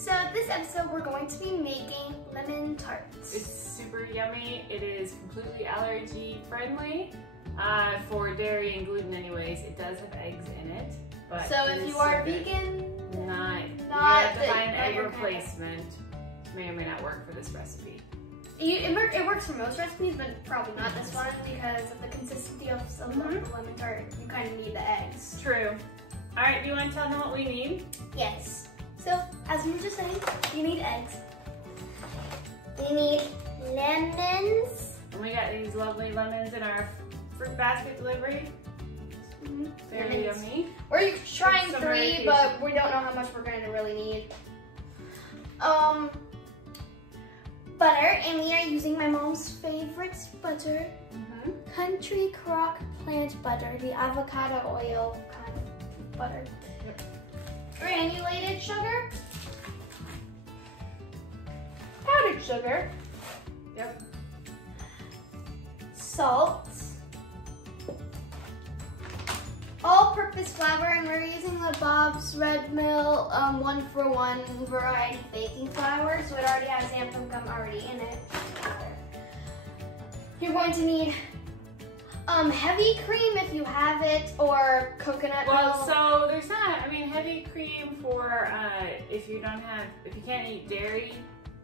So this episode we're going to be making lemon tarts. It's super yummy. It is completely allergy friendly for dairy and gluten anyways. It does have eggs in it. But so if you are vegan, you have to find an egg replacement. May or may not work for this recipe. It works for most recipes, but probably not this one because of the consistency of the lemon tart. You kind of need the eggs. True. All right, do you want to tell them what we need? Yes. So, as you were just saying, you need eggs. We need lemons. And we got these lovely lemons in our fruit basket delivery. Very yummy. We're trying 3, but we don't know how much we're going to really need. Butter, and we are using my mom's favorite butter. Country Crock plant butter, the avocado oil kind of butter. Granulated sugar. Powdered sugar. Yep. Salt. All-purpose flour, and we're using the Bob's Red Mill 1-for-1 variety baking flour, so it already has xanthan gum already in it. You're going to need heavy cream if you have it, or coconut milk. Well, so there's not, heavy cream for if you can't eat dairy,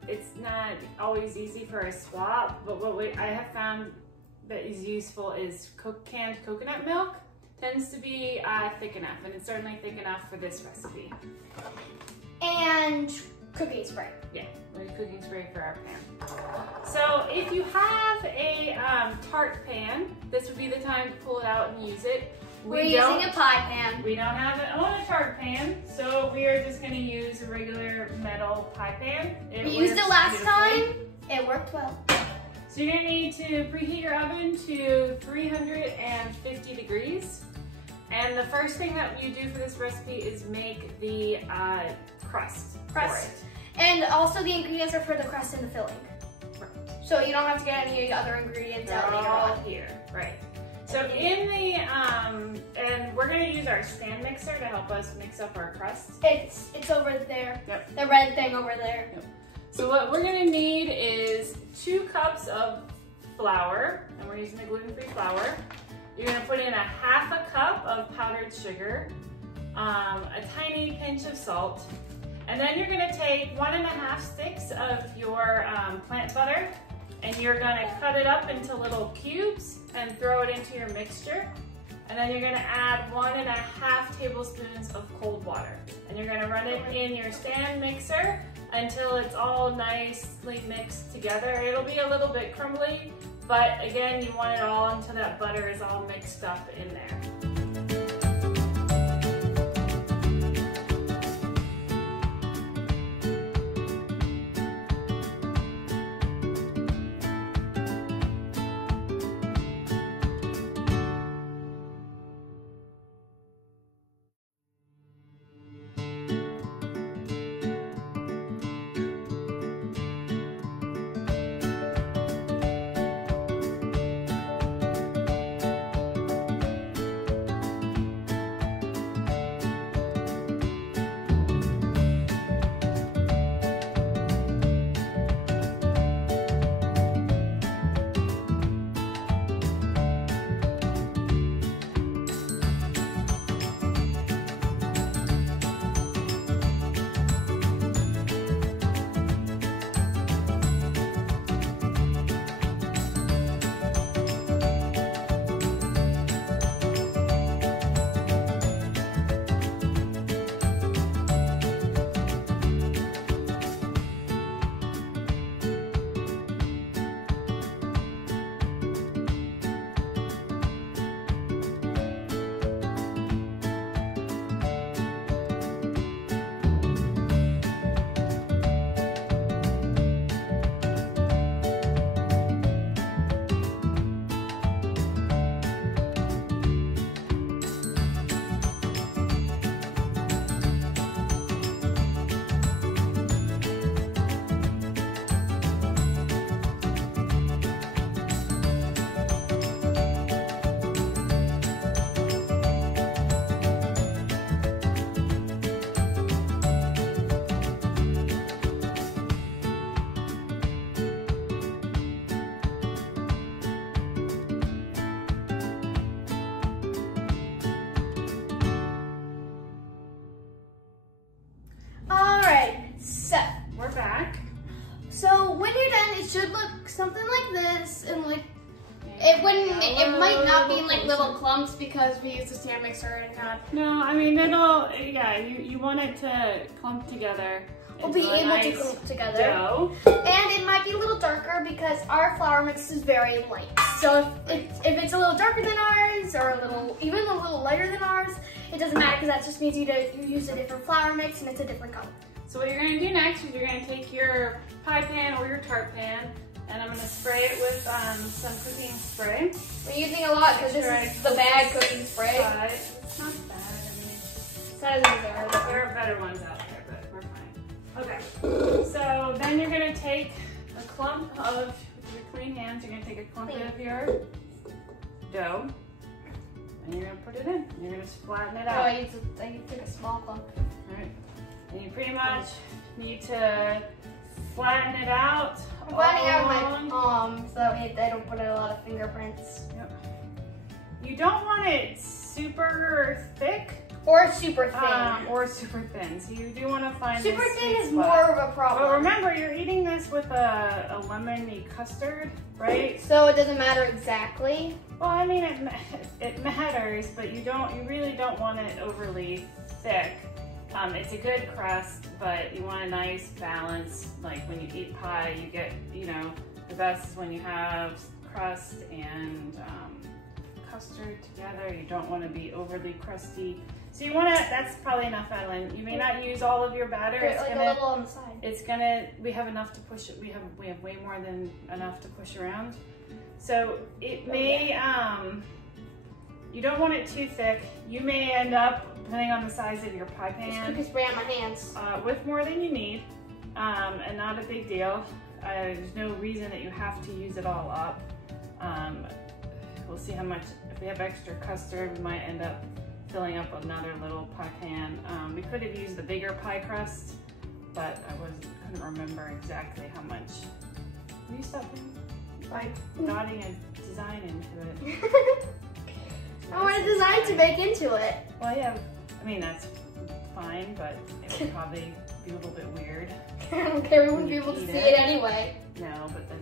it's not always easy for a swap, but what I have found that is useful is canned coconut milk. Tends to be thick enough, and it's certainly thick enough for this recipe. And cooking spray. Yeah, cooking spray for our pan. So if you have a tart pan, this would be the time to pull it out and use it. We're using a pie pan. We don't have a tart pan, so we are just going to use a regular metal pie pan. We used it last time. It worked well. So you're going to need to preheat your oven to 350 degrees. And the first thing that you do for this recipe is make the crust for it. And also the ingredients are for the crust and the filling. Right. So you don't have to get any other ingredients out later on. Here, right. So in the, and we're going to use our stand mixer to help us mix up our crust. It's over there. Yep. The red thing over there. Yep. So what we're going to need is 2 cups of flour, and we're using the gluten-free flour. You're going to put in a 1/2 cup of powdered sugar, a tiny pinch of salt, and then you're going to take 1½ sticks of your plant butter, and you're going to cut it up into little cubes and throw it into your mixture. And then you're going to add 1½ tablespoons of cold water, and you're going to run it in your stand mixer until it's all nicely mixed together. It'll be a little bit crumbly, but again, you want it all until that butter is all mixed up in there. in like, it might not be in like little clumps because we use the stand mixer and not. No, I mean yeah, you want it to clump together. We'll be able to clump together. Dough. And it might be a little darker because our flour mix is very light. So if it's a little darker than ours or even a little lighter than ours, it doesn't matter because that just means you use a different flour mix and it's a different color. So what you're gonna do next is you're gonna take your pie pan or your tart pan, and I'm gonna spray it with some cooking spray. We're using a lot because this is the bad cooking spray. But it's not bad. I mean, there are better ones out there, but we're fine. Okay. So then you're gonna take a clump of your clean hands. You're gonna take a clump of your dough, and you're gonna put it in. You're gonna flatten it out. Oh, I need to take a small clump. All right. And you pretty much need to flatten it out. I'm flattening out my palm so that way I don't put in a lot of fingerprints. Yep. You don't want it super thick. Or super thin. Or super thin. So you do want to find super this thin is spot. more of a problem. But remember, you're eating this with a lemony custard, right? So it doesn't matter exactly. Well, I mean, it matters, but you really don't want it overly thick. It's a good crust, but you want a nice balance. Like when you eat pie, you get, the best is when you have crust and custard together. You don't want to be overly crusty. So you want to, that's probably enough, Adeline. You may not use all of your batter. It's like a little on the side. We have enough to push it. We have way more than enough to push around. So it may, you don't want it too thick. You may end up, depending on the size of your pie pan, just cookie spray on my hands. With more than you need, and not a big deal. There's no reason that you have to use it all up. We'll see how much, if we have extra custard, we might end up filling up another little pie pan. We could have used the bigger pie crust, but I couldn't remember exactly how much. Will you stop doing? Like dotting a design into it. I want a design to make into it. Well, yeah, I mean, that's fine, but it would probably be a little bit weird. I don't care, we wouldn't be able to see it anyway. No, but then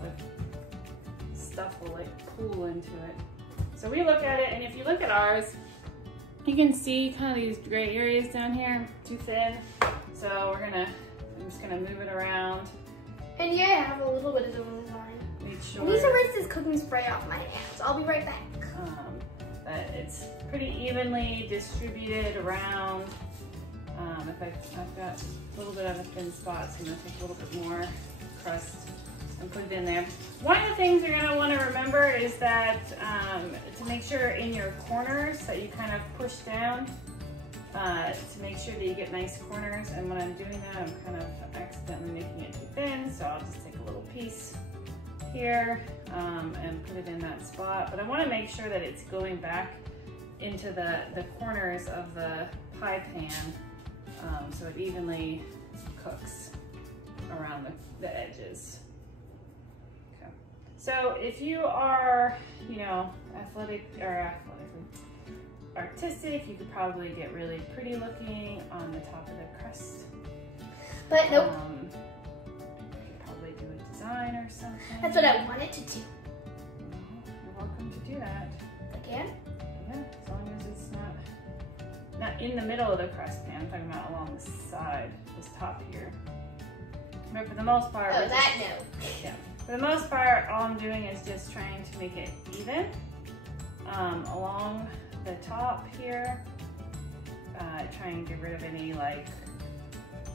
the stuff will like pool into it. So we look at it, and if you look at ours, you can see kind of these gray areas down here, too thin. So I'm just gonna move it around. And yeah, I have a little bit of the design. Make sure. I need to rinse this cooking spray off my hands. I'll be right back. That it's pretty evenly distributed around. If I've got a little bit of a thin spot, so I'm gonna take a little bit more crust and put it in there. One of the things you're gonna wanna remember is that to make sure in your corners that you kind of push down to make sure that you get nice corners. And when I'm doing that, I'm kind of accidentally making it too thin, so I'll just take a little piece here and put it in that spot. But I wanna make sure that it's going back into the corners of the pie pan so it evenly cooks around the edges. Okay. So if you are, artistic, you could probably get really pretty looking on the top of the crust. But nope. You could probably do a design or something. That's what I wanted to do. You're welcome to do that. Again? Yeah, as long as it's not in the middle of the crust pan. I'm talking about along the side, this top here. But for the most part, no. Yeah. For the most part, all I'm doing is just trying to make it even along the top here. Trying to get rid of any like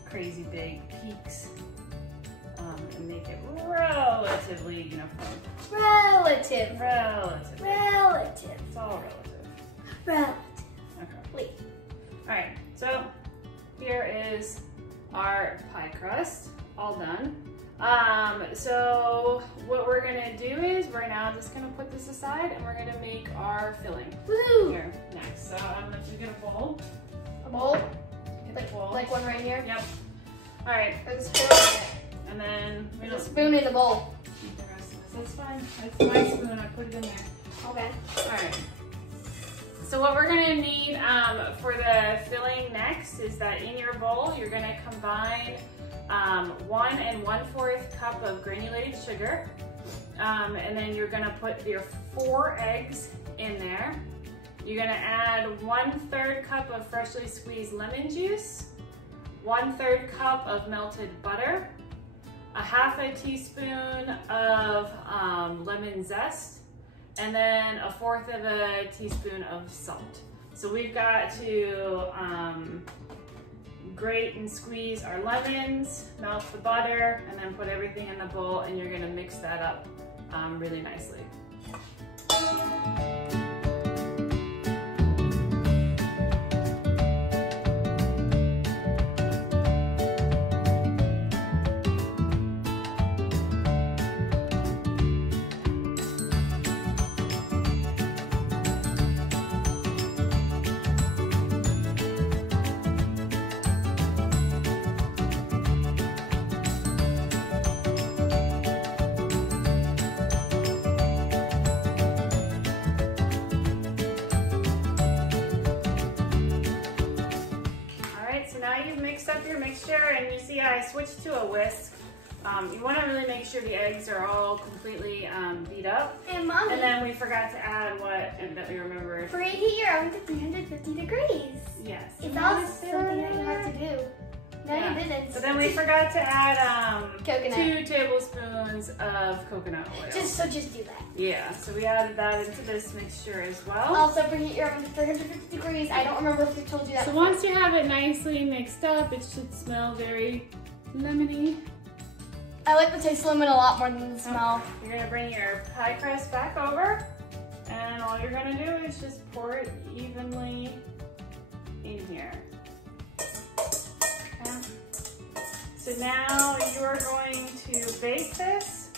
crazy big peaks and make it relatively uniform. Relative. It's all relative. Okay. Wait. All right, so here is our pie crust, all done. So what we're gonna do is we're now just gonna put this aside and we're gonna make our filling. Woo! Here, next. So I'm gonna get a bowl. A bowl? Get the bowl. Like one right here? Yep. All right. There's a spoon in it. And then There's a spoon in the bowl. Eat the rest of this. That's fine. That's my spoon. I put it in there. Okay. All right. So what we're gonna need for the filling next is that in your bowl, you're gonna combine 1 1/4 cup of granulated sugar. And then you're gonna put your 4 eggs in there. You're gonna add 1/3 cup of freshly squeezed lemon juice, 1/3 cup of melted butter, a 1/2 teaspoon of lemon zest, and then a 1/4 teaspoon of salt. So we've got to grate and squeeze our lemons, melt the butter, and then put everything in the bowl, and you're gonna mix that up really nicely. Up your mixture, and you see I switched to a whisk. You want to really make sure the eggs are all completely beat up. And Mommy, and then we forgot to add what that we remembered. Preheat your oven to 350 degrees. Yes. It's also something that you have to do. No, you didn't. But then we forgot to add coconut. 2 tablespoons of coconut oil. Just do that. Yeah, so we added that into this mixture as well. Also preheat your oven to 350 degrees. I don't remember if we told you that. So once you have it nicely mixed up, it should smell very lemony. I like the taste of lemon a lot more than the smell. You're gonna bring your pie crust back over, and all you're gonna do is just pour it evenly in here. Okay. So now you're going to bake this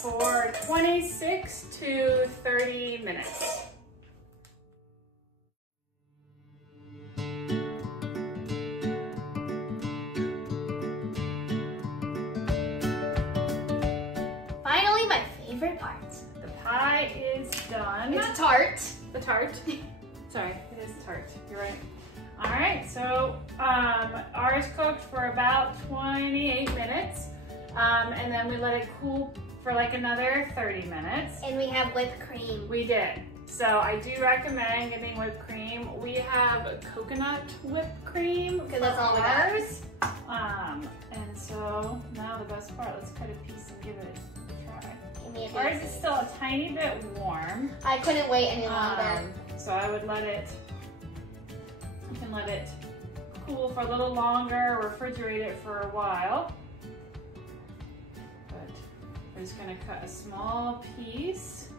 for 26 to 30 minutes. Finally, my favorite part. The pie is done. It's a tart. The tart. Sorry, it is tart. You're right. All right, so ours cooked for about 28 minutes, and then we let it cool for like another 30 minutes. And we have whipped cream. We did. So I do recommend getting whipped cream. We have coconut whipped cream Because that's all ours. And so now the best part, let's cut a piece and give it a try. Give me a Ours is still a tiny bit warm. I couldn't wait any longer. So I would let it, you can let it cool for a little longer, refrigerate it for a while. But we're just gonna cut a small piece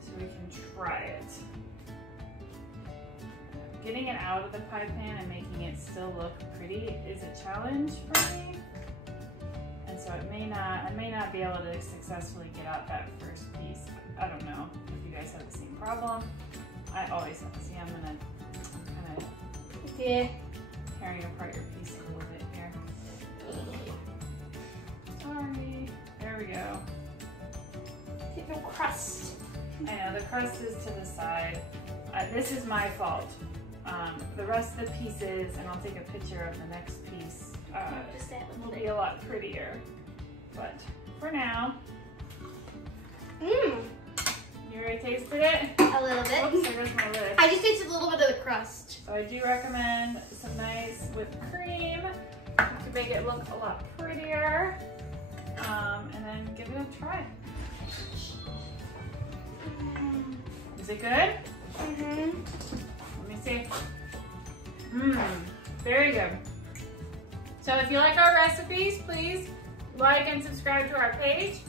so we can try it. Getting it out of the pie pan and making it still look pretty is a challenge for me. And so I may not be able to successfully get out that first piece. I don't know if you guys have the same problem. I always have to see. I'm kind of tearing apart your piece a little bit here. Sorry. There we go. Get the crust. I know, the crust is to the side. This is my fault. The rest of the pieces, and I'll take a picture of the next piece, will be a lot prettier. But for now, you already tasted it? A little bit. Oops, there goes my lid. I just tasted a little bit of the crust. So I do recommend some nice whipped cream to make it look a lot prettier. And then give it a try. Is it good? Let me see. Very good. So if you like our recipes, please like and subscribe to our page.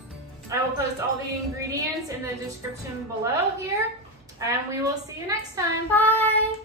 I will post all the ingredients in the description below here, and we will see you next time. Bye!